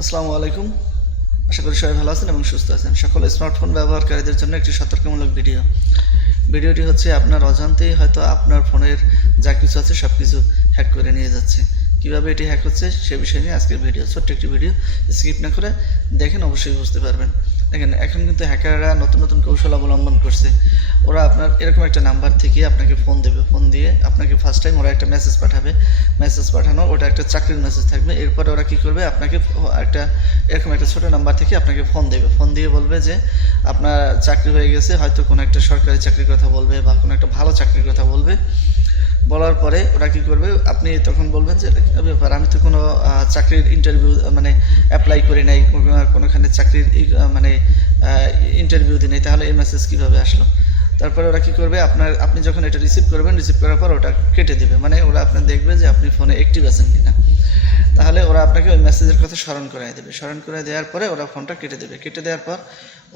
আসসালামু আলাইকুম। আশা করি সবাই ভালো আছেন এবং সুস্থ আছেন। সকল স্মার্টফোন ব্যবহারকারীদের জন্য একটি সতর্কমূলক ভিডিওটি হচ্ছে আপনার অজান্তেই হয়তো আপনার ফোনের যা কিছু আছে সব কিছু হ্যাক করে নিয়ে যাচ্ছে। কিভাবে এটি হ্যাক হচ্ছে সে বিষয় নিয়ে আজকের ভিডিও, ছোট্ট একটি ভিডিও, স্কিপ না করে দেখেন, অবশ্যই বুঝতে পারবেন। দেখেন, এখন কিন্তু হ্যাকাররা নতুন নতুন কৌশল অবলম্বন করছে। ওরা আপনার এরকম একটা নাম্বার থেকে আপনাকে ফোন দেবে, ফোন দিয়ে আপনাকে ফার্স্ট টাইম ওরা একটা মেসেজ পাঠাবে। মেসেজ পাঠানো ওটা একটা চাকরির মেসেজ থাকবে। এরপরে ওরা কী করবে, আপনাকে একটা এরকম একটা ছোটো নাম্বার থেকে আপনাকে ফোন দেবে। ফোন দিয়ে বলবে যে আপনার চাকরি হয়ে গেছে, হয়তো কোনো একটা সরকারি চাকরির কথা বলবে বা কোনো একটা ভালো চাকরির কথা বলবে। বলার পরে ওরা কী করবে, আপনি তখন বলবেন যে ব্যাপার, আমি তো কোনো চাকরির ইন্টারভিউ মানে অ্যাপ্লাই করি নাই, কোনোখানে চাকরির মানে ইন্টারভিউ দিই নাই, তাহলে এই মেসেজ কীভাবে আসলো। তারপরে ওরা কী করবে, আপনি যখন এটা রিসিভ করবেন, রিসিভ করার পর ওটা কেটে দেবে। মানে ওরা আপনার দেখবে যে আপনি ফোনে অ্যাক্টিভ আছেন কিনা। তাহলে ওরা আপনাকে ওই মেসেজের কথা স্মরণ করাই দেবে। স্মরণ করে দেওয়ার পরে ওরা ফোনটা কেটে দেবে। কেটে দেওয়ার পর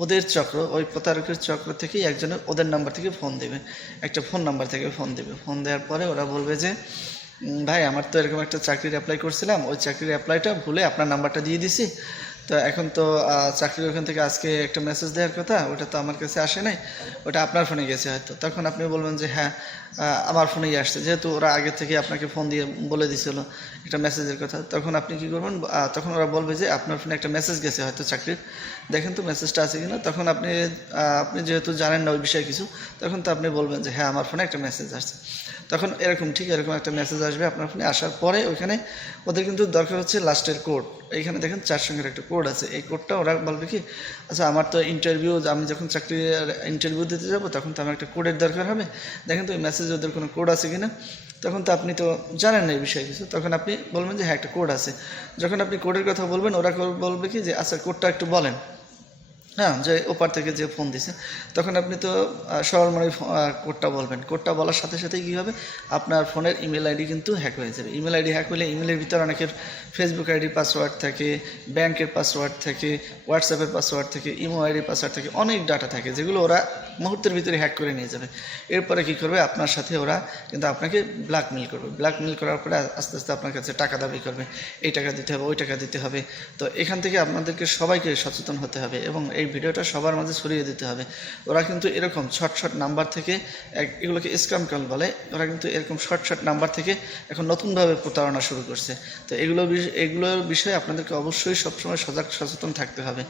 ওদের চক্র, ওই প্রতারকের চক্র থেকেই একজনের ওদের নাম্বার থেকে ফোন দেবে, একটা ফোন নাম্বার থেকে ফোন দেবে। ফোন দেওয়ার পরে ওরা বলবে যে ভাই, আমার তো এরকম একটা চাকরির অ্যাপ্লাই করছিলাম, ওই চাকরির অ্যাপ্লাইটা ভুলে আপনার নাম্বারটা দিয়ে দিছি, তো এখন তো চাকরির ওখান থেকে আজকে একটা মেসেজ দেওয়ার কথা, ওটা তো আমার কাছে আসে নাই, ওটা আপনার ফোনে গেছে হয়তো। তখন আপনি বলবেন যে হ্যাঁ, আমার ফোনেই আসছে, যেহেতু ওরা আগে থেকে আপনাকে ফোন দিয়ে বলে দিছিল একটা মেসেজের কথা। তখন আপনি কী করবেন, তখন ওরা বলবে যে আপনার ফোনে একটা মেসেজ গেছে হয়তো চাকরির, দেখেন তো মেসেজটা আছে কিনা। তখন আপনি যেহেতু জানেন না ওই বিষয়ে কিছু, তখন তো আপনি বলবেন যে হ্যাঁ, আমার ফোনে একটা মেসেজ আসছে। তখন এরকম একটা মেসেজ আসবে আপনার ফোনে। আসার পরে ওইখানে ওদের কিন্তু দরকার হচ্ছে লাস্টের কোড। এইখানে দেখেন 4 সংখ্যার একটা কোড আছে। এই কোডটা ওরা বলবে কি, আচ্ছা আমার তো ইন্টারভিউ, আমি যখন চাকরির ইন্টারভিউ দিতে যাব তখন তো আমার একটা কোডের দরকার হবে, দেখেন তো এই মেসেজে ওদের কোনো কোড আছে কিনা। তখন তো আপনি তো জানেন না এই বিষয়ে কিছু, তখন আপনি বলবেন যে হ্যাঁ, একটা কোড আছে। যখন আপনি কোডের কথা বলবেন, ওরা বলবে কি যে আচ্ছা কোডটা একটু বলেন। হ্যাঁ, যে ওপার থেকে যে ফোন দিছে, তখন আপনি তো সরলমারি কোডটা বলবেন। কোডটা বলার সাথে সাথেই কী হবে, আপনার ফোনের ইমেল আইডি কিন্তু হ্যাক হয়ে যাবে। ইমেল আইডি হ্যাক হলে ইমেলের ভিতরে অনেকের ফেসবুক আইডি পাসওয়ার্ড থাকে, ব্যাংকের পাসওয়ার্ড থাকে, হোয়াটসঅ্যাপের পাসওয়ার্ড থাকে, ইমো আইডির পাসওয়ার্ড থাকে, অনেক ডাটা থাকে, যেগুলো ওরা মুহূর্তের ভিতরে হ্যাক করে নিয়ে যাবে। এরপরে কী করবে, আপনার সাথে ওরা কিন্তু আপনাকে ব্ল্যাকমেল করবে। ব্ল্যাকমেল করার পরে আস্তে আস্তে আপনার কাছে টাকা দাবি করবে, এই টাকা দিতে হবে, ওই টাকা দিতে হবে। তো এখান থেকে আপনাদেরকে সবাইকে সচেতন হতে হবে এবং এই ভিডিওটা সবার মাঝে ছড়িয়ে দিতে হবে। ওরা কিন্তু এরকম শর্ট নাম্বার থেকে, এগুলোকে স্ক্যাম কল বলে, ওরা কিন্তু এরকম শর্ট নাম্বার থেকে এখন নতুনভাবে প্রতারণা শুরু করছে। তো এগুলোর বিষয়ে আপনাদেরকে অবশ্যই সবসময় সজাগ সচেতন থাকতে হবে।